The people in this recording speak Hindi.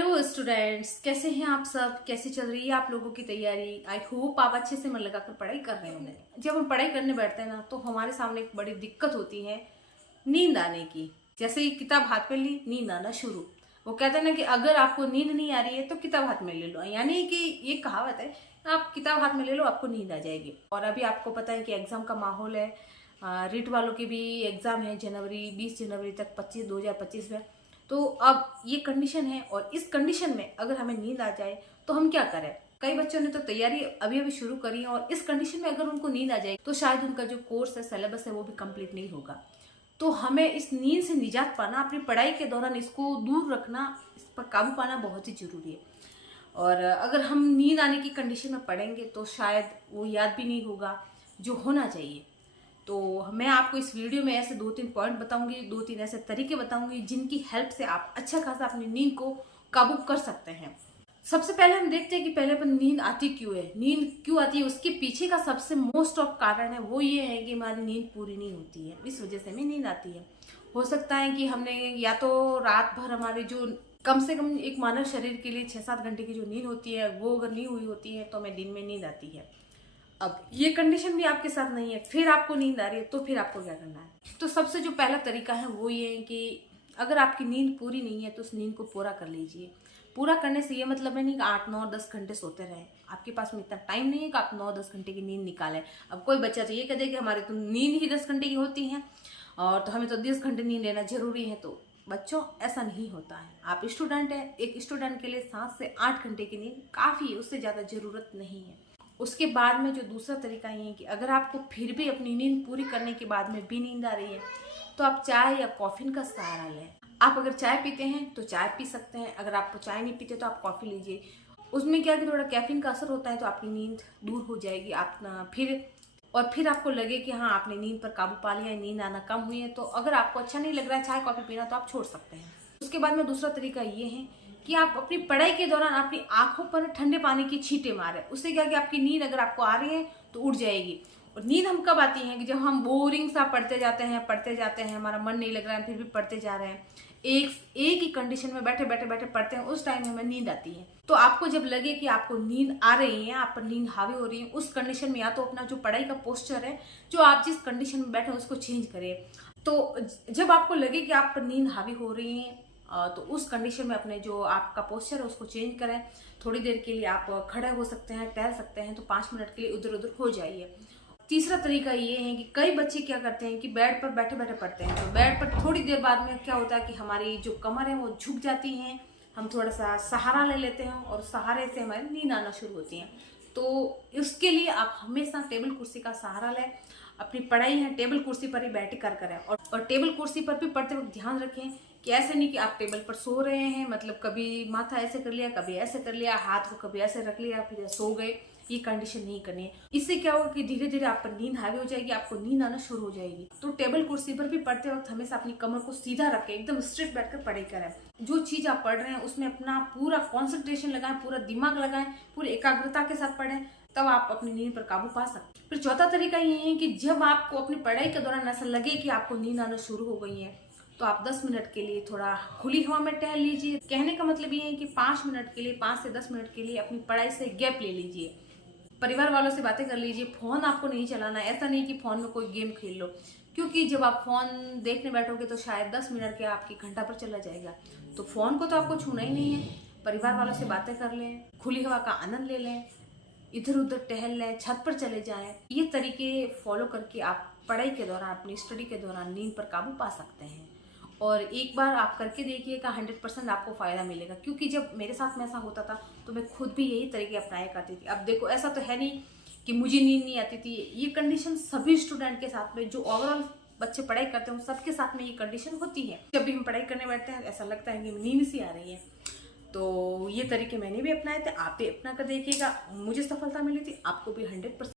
हेलो स्टूडेंट्स, कैसे हैं आप सब। कैसे चल रही है आप लोगों की तैयारी। आई होप आप अच्छे से मन लगाकर पढ़ाई कर रहे होंगे। जब हम पढ़ाई करने बैठते हैं ना तो हमारे सामने एक बड़ी दिक्कत होती है नींद आने की। जैसे ही किताब हाथ में ली, नींद आना शुरू। वो कहते हैं ना कि अगर आपको नींद नहीं आ रही है तो किताब हाथ में ले लो, यानी कि ये कहावत है, आप किताब हाथ में ले लो आपको नींद आ जाएगी। और अभी आपको पता है कि एग्जाम का माहौल है। रीट वालों की भी एग्जाम है जनवरी 20 जनवरी तक 2025 में। तो अब ये कंडीशन है और इस कंडीशन में अगर हमें नींद आ जाए तो हम क्या करें। कई बच्चों ने तो तैयारी अभी अभी शुरू करी है और इस कंडीशन में अगर उनको नींद आ जाए तो शायद उनका जो कोर्स है, सिलेबस है, वो भी कंप्लीट नहीं होगा। तो हमें इस नींद से निजात पाना, अपनी पढ़ाई के दौरान इसको दूर रखना, इस पर काबू पाना बहुत ही जरूरी है। और अगर हम नींद आने की कंडीशन में पढ़ेंगे तो शायद वो याद भी नहीं होगा जो होना चाहिए। तो मैं आपको इस वीडियो में ऐसे 2-3 पॉइंट बताऊंगी, 2-3 ऐसे तरीके बताऊंगी जिनकी हेल्प से आप अच्छा खासा अपनी नींद को काबू कर सकते हैं। सबसे पहले हम देखते हैं कि पहले अपन नींद आती क्यों है। नींद क्यों आती है उसके पीछे का सबसे मोस्ट ऑफ कारण है वो ये है कि हमारी नींद पूरी नहीं होती है, इस वजह से हमें नींद आती है। हो सकता है कि हमने या तो रात भर हमारी जो कम से कम एक मानव शरीर के लिए 6-7 घंटे की जो नींद होती है वो अगर नहीं हुई होती है तो हमें दिन में नींद आती है। अब ये कंडीशन भी आपके साथ नहीं है, फिर आपको नींद आ रही है, तो फिर आपको क्या करना है। तो सबसे जो पहला तरीका है वो ये है कि अगर आपकी नींद पूरी नहीं है तो उस नींद को पूरा कर लीजिए। पूरा करने से ये मतलब है नहीं कि 8-9-10 घंटे सोते रहें। आपके पास में इतना टाइम नहीं है कि आप 9-10 घंटे की नींद निकालें। अब कोई बच्चा तो ये कह दे कि हमारी तो नींद ही 10 घंटे की होती है और तो हमें तो 10 घंटे नींद लेना जरूरी है। तो बच्चों, ऐसा नहीं होता है। आप स्टूडेंट हैं, एक स्टूडेंट के लिए 7 से 8 घंटे की नींद काफ़ी है, उससे ज़्यादा ज़रूरत नहीं है। उसके बाद में जो दूसरा तरीका ये है कि अगर आपको फिर भी अपनी नींद पूरी करने के बाद में भी नींद आ रही है तो आप चाय या कॉफ़ी का सहारा लें। आप अगर चाय पीते हैं तो चाय पी सकते हैं, अगर आप चाय नहीं पीते तो आप कॉफ़ी लीजिए। उसमें क्या कि थोड़ा कैफीन का असर होता है तो आपकी नींद दूर हो जाएगी। आप फिर आपको लगे कि हाँ, आपने नींद पर काबू पा लिया है, नींद आना कम हुई है, तो अगर आपको अच्छा नहीं लग रहा है चाय कॉफ़ी पीना तो आप छोड़ सकते हैं। उसके बाद में दूसरा तरीका ये है कि आप अपनी पढ़ाई के दौरान अपनी आंखों पर ठंडे पानी की छींटे मारें। उससे क्या कि आपकी नींद अगर आपको आ रही है तो उड़ जाएगी। और नींद हम कब आती है कि जब हम बोरिंग सा पढ़ते जाते हैं, हमारा मन नहीं लग रहा है, फिर भी पढ़ते जा रहे हैं, एक ही कंडीशन में बैठे पढ़ते हैं, उस टाइम हमें नींद आती है। तो आपको जब लगे कि आपको नींद आ रही है, आप पर नींद हावी हो रही है, उस कंडीशन में या तो अपना जो पढ़ाई का पोस्चर है, जो आप जिस कंडीशन में बैठे उसको चेंज करें। तो जब आपको लगे कि आप पर नींद हावी हो रही है तो उस कंडीशन में अपने जो आपका पोस्चर है उसको चेंज करें। थोड़ी देर के लिए आप खड़े हो सकते हैं, टहल सकते हैं, तो 5 मिनट के लिए इधर उधर हो जाइए। तीसरा तरीका ये है कि कई बच्चे क्या करते हैं कि बेड पर बैठे पढ़ते हैं। तो बेड पर थोड़ी देर बाद में क्या होता है कि हमारी जो कमर है वो झुक जाती है, हम थोड़ा सा सहारा ले लेते हैं और सहारे से हमारी नींद आना शुरू होती है। तो इसके लिए आप हमेशा टेबल कुर्सी का सहारा लें। अपनी पढ़ाई है टेबल कुर्सी पर ही बैठ कर करें और टेबल कुर्सी पर भी पढ़ते वक्त ध्यान रखें कि ऐसे नहीं कि आप टेबल पर सो रहे हैं, मतलब कभी माथा ऐसे कर लिया, कभी ऐसे कर लिया, हाथ को कभी ऐसे रख लिया, फिर सो गए। ये कंडीशन नहीं करनी है। इससे क्या होगा कि धीरे धीरे आप पर नींद हावी हो जाएगी, आपको नींद आना शुरू हो जाएगी। तो टेबल कुर्सी पर भी पढ़ते वक्त हमेशा अपनी कमर को सीधा रखें, एकदम स्ट्रेट बैठकर पढ़ाई करें। जो चीज आप पढ़ रहे हैं उसमें अपना पूरा कॉन्सेंट्रेशन लगाएं, पूरा दिमाग लगाएं, पूरी एकाग्रता के साथ पढ़ें, तब आप अपनी नींद पर काबू पा सकते हैं। फिर चौथा तरीका ये है कि जब आपको अपनी पढ़ाई के दौरान ऐसा लगे कि आपको नींद आना शुरू हो गई है तो आप 10 मिनट के लिए थोड़ा खुली हवा में टहल लीजिए। कहने का मतलब ये है कि 5 मिनट के लिए, 5 से 10 मिनट के लिए अपनी पढ़ाई से गैप ले लीजिए। परिवार वालों से बातें कर लीजिए। फोन आपको नहीं चलाना, ऐसा नहीं कि फोन में कोई गेम खेल लो, क्योंकि जब आप फोन देखने बैठोगे तो शायद 10 मिनट के आपकी घंटा पर चला जाएगा। तो फोन को तो आपको छूना ही नहीं है। परिवार वालों से बातें कर लें, खुली हवा का आनंद ले लें, इधर उधर टहल लें, छत पर चले जाएं। ये तरीके फॉलो करके आप पढ़ाई के दौरान, अपनी स्टडी के दौरान नींद पर काबू पा सकते हैं। और एक बार आप करके देखिएगा, 100% आपको फायदा मिलेगा। क्योंकि जब मेरे साथ में ऐसा होता था तो मैं खुद भी यही तरीके अपनाया करती थी। अब देखो, ऐसा तो है नहीं कि मुझे नींद नहीं आती थी। ये कंडीशन सभी स्टूडेंट के साथ में, जो ओवरऑल बच्चे पढ़ाई करते हैं सबके साथ में ये कंडीशन होती है। जब भी हम पढ़ाई करने बैठते हैं ऐसा लगता है कि नींद सी आ रही है। तो ये तरीके मैंने भी अपनाए थे, आप भी अपना कर देखिएगा। मुझे सफलता मिली थी, आपको भी 100%